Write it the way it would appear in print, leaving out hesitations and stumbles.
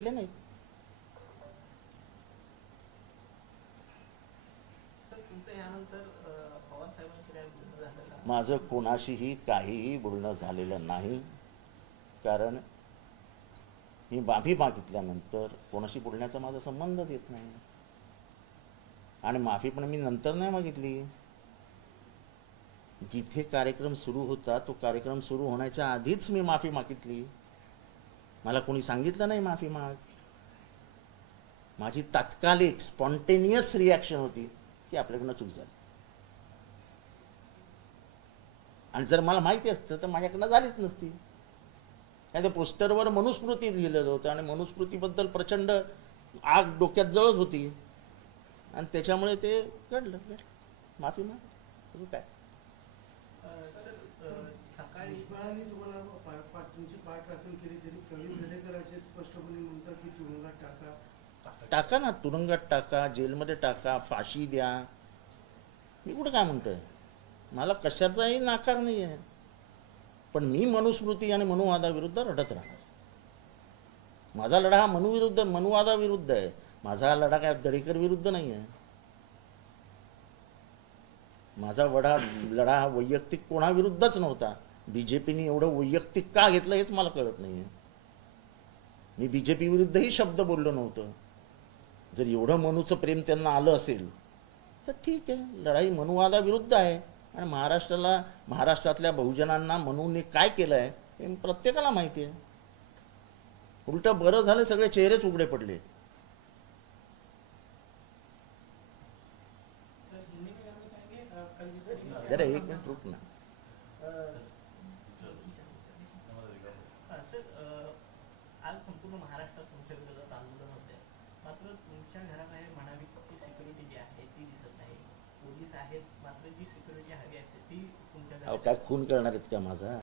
नाही. माझं कोणाशीही काहीही बोलणं झालेलं नाही, कारण मी माफी मागितल्यानंतर कोणाशी बोलण्याचा माझा संबंधच येत नाही. आणि माफी पण मी नंतर नाही मागितली. जिथे कार्यक्रम सुरू होता तो कार्यक्रम सुरू होण्याच्या आधीच मी माफी मागितली. मला कोणी सांगितलं नाही माफी माग. माझी तात्कालिक स्पॉन्टेनियस रिॲक्शन होती की आपल्याकडनं चूक झाली. आणि जर मला माहिती असतं तर माझ्याकडनं झालीच नसती. त्या पोस्टरवर मनुस्मृती लिहिलेलं होतं आणि मनुस्मृतीबद्दल प्रचंड आग डोक्यात जळत होती आणि त्याच्यामुळे ते घडलं. माफी माग काय. टाका ना, तुरुंगात टाका, जेलमध्ये टाका, फाशी द्या. मी कुठं काय म्हणतोय, मला कशाचाही नाकार नाही आहे. पण मी मनुस्मृती आणि मनुवादाविरुद्ध लढत राहणार. माझा लढा हा मनुवादाविरुद्ध आहे. माझा लढा काय दरेकर विरुद्ध नाही आहे. माझा लढा हा वैयक्तिक कोणाविरुद्धच नव्हता. बीजेपीने एवढं वैयक्तिक का घेतलं हेच मला कळत नाहीये. मी बीजेपी विरुद्धही शब्द बोललो नव्हतं. जर एवढं मनूचं प्रेम त्यांना आलं असेल तर ठीक आहे, लढाई मनुवादाविरुद्ध आहे. आणि महाराष्ट्रातल्या बहुजनांना मनूने काय केलंय हे प्रत्येकाला माहिती आहे. उलट बरं झालं, सगळे चेहरेच उघडे पडले. जरा एक मिनिट रुक ना. आज संपूर्ण महाराष्ट्रात तुमच्या विरोधात आंदोलन होते, मात्र तुमच्या घराबाहेर म्हणावी की सिक्युरिटी जी आहे ती दिसत नाही. पोलीस आहेत, मात्र जी सिक्युरिटी हवी असते ती तुमच्या काय खून करणार आहेत का माझा.